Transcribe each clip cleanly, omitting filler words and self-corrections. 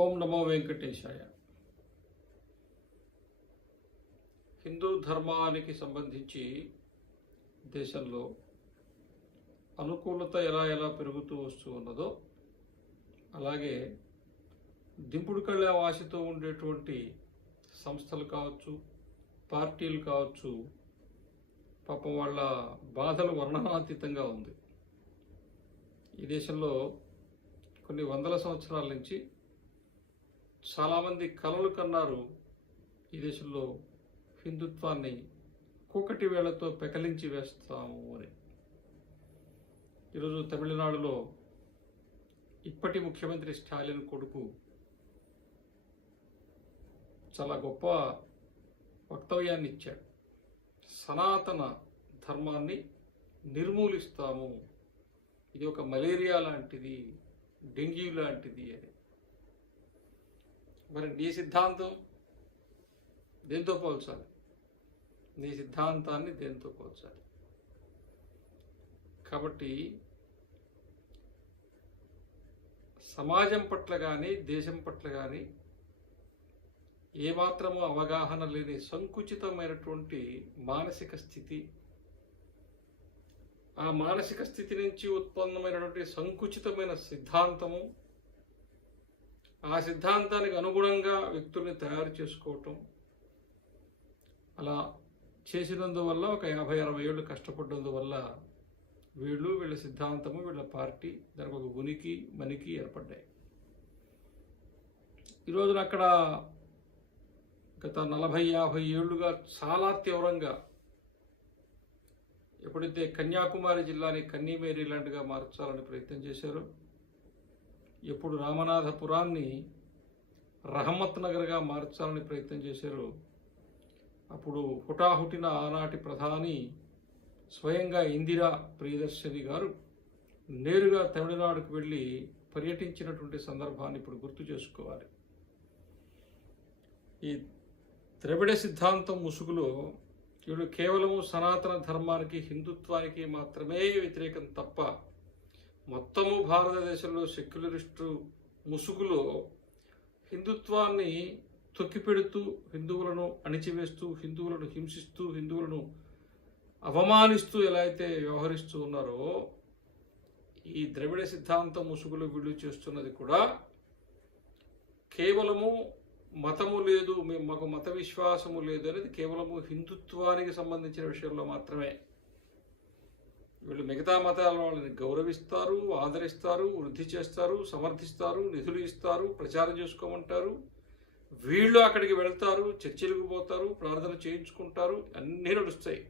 ఓం నమో వెంకటేశాయ. హిందూ ధర్మానికి సంబంధించి దేశంలో అనుకూలత ఎలా పెరుగుతూ వస్తూ ఉన్నదో, అలాగే దింపుడు కళ్ళ ఆశతో ఉండేటువంటి సంస్థలు కావచ్చు, పార్టీలు కావచ్చు, పాపం వాళ్ళ బాధలు వర్ణనాతీతంగా ఉంది. ఈ దేశంలో కొన్ని వందల సంవత్సరాల నుంచి చాలామంది కలలు కన్నారు ఈ దేశంలో హిందుత్వాన్ని కూకటి వేళ్లతో పెకలించి వేస్తాము అని. ఈరోజు తమిళనాడులో ఇప్పటి ముఖ్యమంత్రి స్టాలిన్ కొడుకు చాలా గొప్ప వక్తవ్యాన్ని ఇచ్చాడు. సనాతన ధర్మాన్ని నిర్మూలిస్తాము, ఇది ఒక మలేరియా లాంటిది, డెంగ్యూ లాంటిది అని. మరి నీ సిద్ధాంతం దేంతో పోల్చాలి? నీ సిద్ధాంతాన్ని దేంతో పోల్చాలి? కాబట్టి సమాజం పట్ల కానీ దేశం పట్ల కానీ ఏమాత్రము అవగాహన లేని సంకుచితమైనటువంటి మానసిక స్థితి, ఆ మానసిక స్థితి నుంచి ఉత్పన్నమైనటువంటి సంకుచితమైన సిద్ధాంతము, ఆ సిద్ధాంతానికి అనుగుణంగా వ్యక్తుల్ని తయారు చేసుకోవటం, అలా చేసినందువల్ల ఒక 50-60 ఏళ్ళు కష్టపడ్డందువల్ల వీళ్ళ సిద్ధాంతము, వీళ్ళ పార్టీ దానికి ఒక ఉనికి మనికి ఏర్పడ్డాయి. ఈరోజున అక్కడ గత 40-50 ఏళ్లుగా చాలా తీవ్రంగా ఎప్పుడైతే కన్యాకుమారి జిల్లాని కన్నీమేరీ లాంటిగా మార్చాలని ప్రయత్నం చేశారో, ఎప్పుడు రామనాథపురాన్ని రహమత్ నగర్గా మార్చాలని ప్రయత్నం చేశారో, అప్పుడు హుటాహుటిన ఆనాటి ప్రధాని స్వయంగా ఇందిరా ప్రియదర్శిని గారు నేరుగా తమిళనాడుకు వెళ్ళి పర్యటించినటువంటి సందర్భాన్ని ఇప్పుడు గుర్తు చేసుకోవాలి. ఈ ద్రవిడ సిద్ధాంతం ముసుగులో వీళ్ళు కేవలము సనాతన ధర్మానికి, హిందుత్వానికి మాత్రమే వ్యతిరేకం తప్ప మొత్తము భారతదేశంలో సెక్యులరిస్టు ముసుగులో హిందుత్వాన్ని తొక్కిపెడుతూ, హిందువులను అణిచివేస్తూ, హిందువులను హింసిస్తూ, హిందువులను అవమానిస్తూ ఎలా అయితే వ్యవహరిస్తూ ఉన్నారో, ఈ ద్రవిడ సిద్ధాంతం ముసుగులో వీళ్ళు చేస్తున్నది కూడా కేవలము మతము లేదు, మాకు మత విశ్వాసము లేదు అనేది కేవలము హిందుత్వానికి సంబంధించిన విషయంలో మాత్రమే. వీళ్ళు మిగతా మతాల వాళ్ళని గౌరవిస్తారు, ఆదరిస్తారు, వృద్ధి చేస్తారు, సమర్థిస్తారు, నిధులు ఇస్తారు, ప్రచారం చేసుకోమంటారు. వీళ్ళు అక్కడికి వెళ్తారు, చర్చిలకు పోతారు, ప్రార్థన చేయించుకుంటారు, అన్నీ నడుస్తాయి.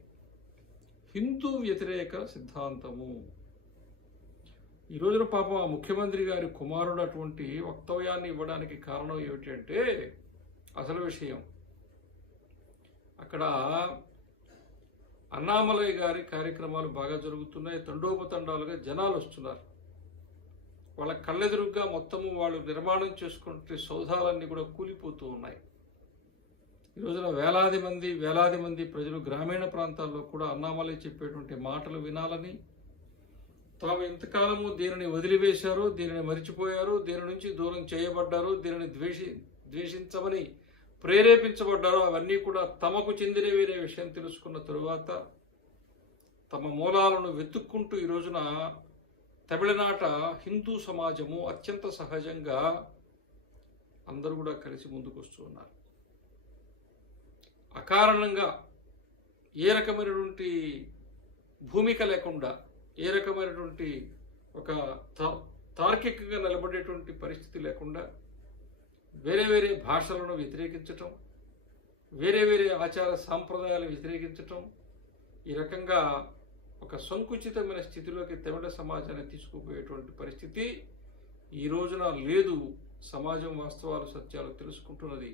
హిందూ వ్యతిరేక సిద్ధాంతము. ఈ రోజున పాపం ఆ ముఖ్యమంత్రి గారి కుమారుడు అటువంటి వక్తవ్యాన్ని ఇవ్వడానికి కారణం ఏమిటంటే, అసలు విషయం అక్కడ అన్నామలై గారి కార్యక్రమాలు బాగా జరుగుతున్నాయి. తండోపతండాలుగా జనాలు వస్తున్నారు. వాళ్ళ కళ్ళెదురుగ్గా మొత్తము వాళ్ళు నిర్మాణం చేసుకునే సౌధాలన్నీ కూడా కూలిపోతూ ఉన్నాయి. ఈ రోజున వేలాది మంది ప్రజలు గ్రామీణ ప్రాంతాల్లో కూడా అన్నామలై చెప్పేటువంటి మాటలు వినాలని, తాము ఇంతకాలము దీనిని వదిలివేశారో, దీనిని మరిచిపోయారో, దీని నుంచి దూరం చేయబడ్డారో, దీనిని ద్వేషించమని ప్రేరేపించబడ్డారో, అవన్నీ కూడా తమకు చెందినవే విషయం తెలుసుకున్న తరువాత తమ మూలాలను వెతుక్కుంటూ ఈ రోజున తమిళనాట హిందూ సమాజము అత్యంత సహజంగా అందరూ కూడా కలిసి ముందుకు వస్తూ ఉన్నారు. అకారణంగా ఏ రకమైనటువంటి భూమిక లేకుండా, ఏ రకమైనటువంటి ఒక తార్కికంగా నిలబడేటువంటి పరిస్థితి లేకుండా వేరే భాషలను వ్యతిరేకించటం, వేరే ఆచార సాంప్రదాయాలు వ్యతిరేకించటం, ఈ రకంగా ఒక సంకుచితమైన స్థితిలోకి తమిళ సమాజాన్ని తీసుకుపోయేటువంటి పరిస్థితి ఈ రోజున లేదు. సమాజం వాస్తవాలు, సత్యాలు తెలుసుకుంటున్నది.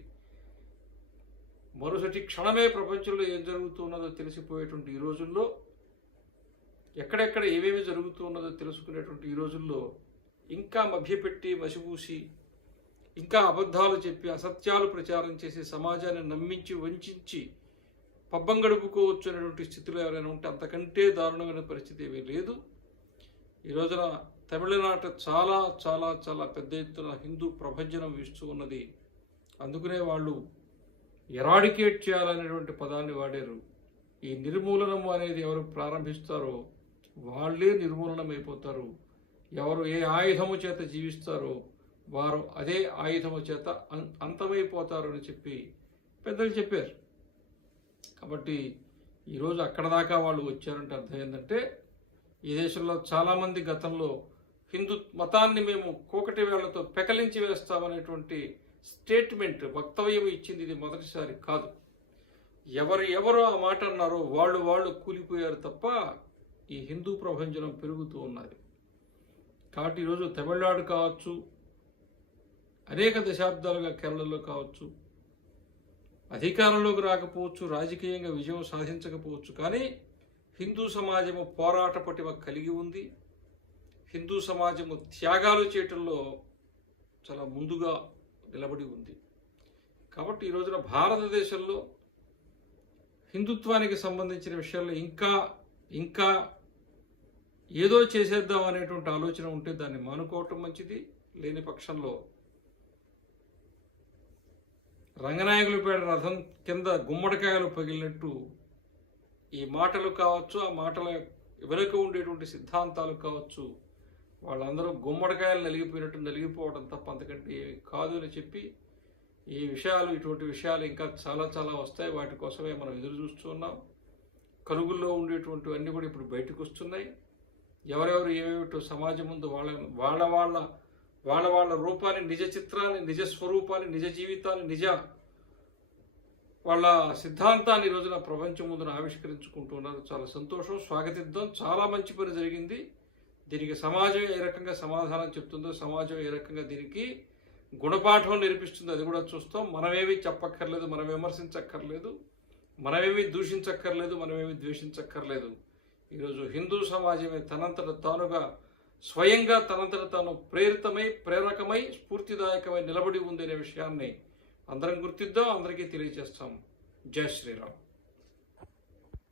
మరుసటి క్షణమే ప్రపంచంలో ఏం జరుగుతున్నదో తెలిసిపోయేటువంటి ఈ రోజుల్లో, ఎక్కడెక్కడ ఏమేమి జరుగుతున్నదో తెలుసుకునేటువంటి ఈ రోజుల్లో ఇంకా మభ్యపెట్టి, మసిపూసి, ఇంకా అబద్ధాలు చెప్పి, అసత్యాలు ప్రచారం చేసి సమాజాన్ని నమ్మించి, వంచి పబ్బం గడుపుకోవచ్చు అనేటువంటి స్థితిలో ఎవరైనా ఉంటే అంతకంటే దారుణమైన పరిస్థితి ఏమీ లేదు. ఈ రోజున తమిళనాట చాలా చాలా చాలా పెద్ద ఎత్తున హిందూ ప్రభంజనం వీస్తూ ఉన్నది. అందుకనే వాళ్ళు ఎరాడికేట్ చేయాలనేటువంటి పదాన్ని వాడారు. ఈ నిర్మూలనము అనేది ఎవరు ప్రారంభిస్తారో వాళ్ళే నిర్మూలనం అయిపోతారు. ఎవరు ఏ ఆయుధము చేత జీవిస్తారో వారు అదే ఆయుధము చేత అంతమైపోతారు అని చెప్పి పెద్దలు చెప్పారు. కాబట్టి ఈరోజు అక్కడ దాకా వాళ్ళు వచ్చారంటే అర్థం ఏంటంటే ఈ దేశంలో చాలామంది గతంలో హిందూ మతాన్ని మేము కోకటి వేళ్లతో పెకలించి వేస్తామనేటువంటి స్టేట్మెంట్ వక్తవ్యం ఇచ్చింది ఇది మొదటిసారి కాదు. ఎవరు ఆ మాట అన్నారో వాళ్ళు కూలిపోయారు తప్ప ఈ హిందూ ప్రభంజనం పెరుగుతూ ఉన్నది. కాబట్టి ఈరోజు తమిళనాడు కావచ్చు, అనేక దశాబ్దాలుగా కేరళలో కావచ్చు, అధికారంలోకి రాకపోవచ్చు, రాజకీయంగా విజయం సాధించకపోవచ్చు, కానీ హిందూ సమాజము పోరాట పటిమ కలిగి ఉంది. హిందూ సమాజము త్యాగాలు చేయటంలో చాలా ముందుగా నిలబడి ఉంది. కాబట్టి ఈ రోజున భారతదేశంలో హిందుత్వానికి సంబంధించిన విషయాల్లో ఇంకా ఏదో చేసేద్దాం అనేటువంటి ఆలోచన ఉంటే దాన్ని మానుకోవటం మంచిది. లేని పక్షంలో రంగనాయకులపేట రథం కింద గుమ్మడికాయలు పగిలినట్టు ఈ మాటలు కావచ్చు, ఆ మాటల వెనుక ఉండేటువంటి సిద్ధాంతాలు కావచ్చు, వాళ్ళందరూ గుమ్మడికాయలు నలిగిపోయినట్టు నలిగిపోవడం తప్ప అంతకంటే కాదు అని చెప్పి ఇటువంటి విషయాలు ఇంకా చాలా చాలా వస్తాయి. వాటి కోసమే మనం ఎదురు చూస్తున్నాం. కలుగుల్లో ఉండేటువంటివన్నీ కూడా ఇప్పుడు బయటకు వస్తున్నాయి. ఎవరెవరు ఏమేమిటో సమాజం ముందు వాళ్ళ రూపాన్ని, నిజ చిత్రాన్ని, నిజ స్వరూపాన్ని, నిజ జీవితాన్ని, వాళ్ళ సిద్ధాంతాన్ని ఈ రోజున ప్రపంచం ముందున ఆవిష్కరించుకుంటున్నారు. చాలా సంతోషం, స్వాగతిద్దాం. చాలా మంచి పని జరిగింది. దీనికి సమాజం ఏ రకంగా సమాధానం చెప్తుందో, సమాజం ఏ రకంగా దీనికి గుణపాఠం నేర్పిస్తుందో అది కూడా చూస్తాం. మనమేమీ చెప్పక్కర్లేదు, మనం విమర్శించక్కర్లేదు, మనమేమీ దూషించక్కర్లేదు, మనమేమీ ద్వేషించక్కర్లేదు. ఈరోజు హిందూ సమాజమే తనంతట తానుగా స్వయంగా తనంతట తాను ప్రేరకమై స్ఫూర్తిదాయకమై నిలబడి ఉంది అనే విషయాన్ని అందరం గుర్తిద్దాం, అందరికీ తెలియజేస్తాం. జై శ్రీరామ్.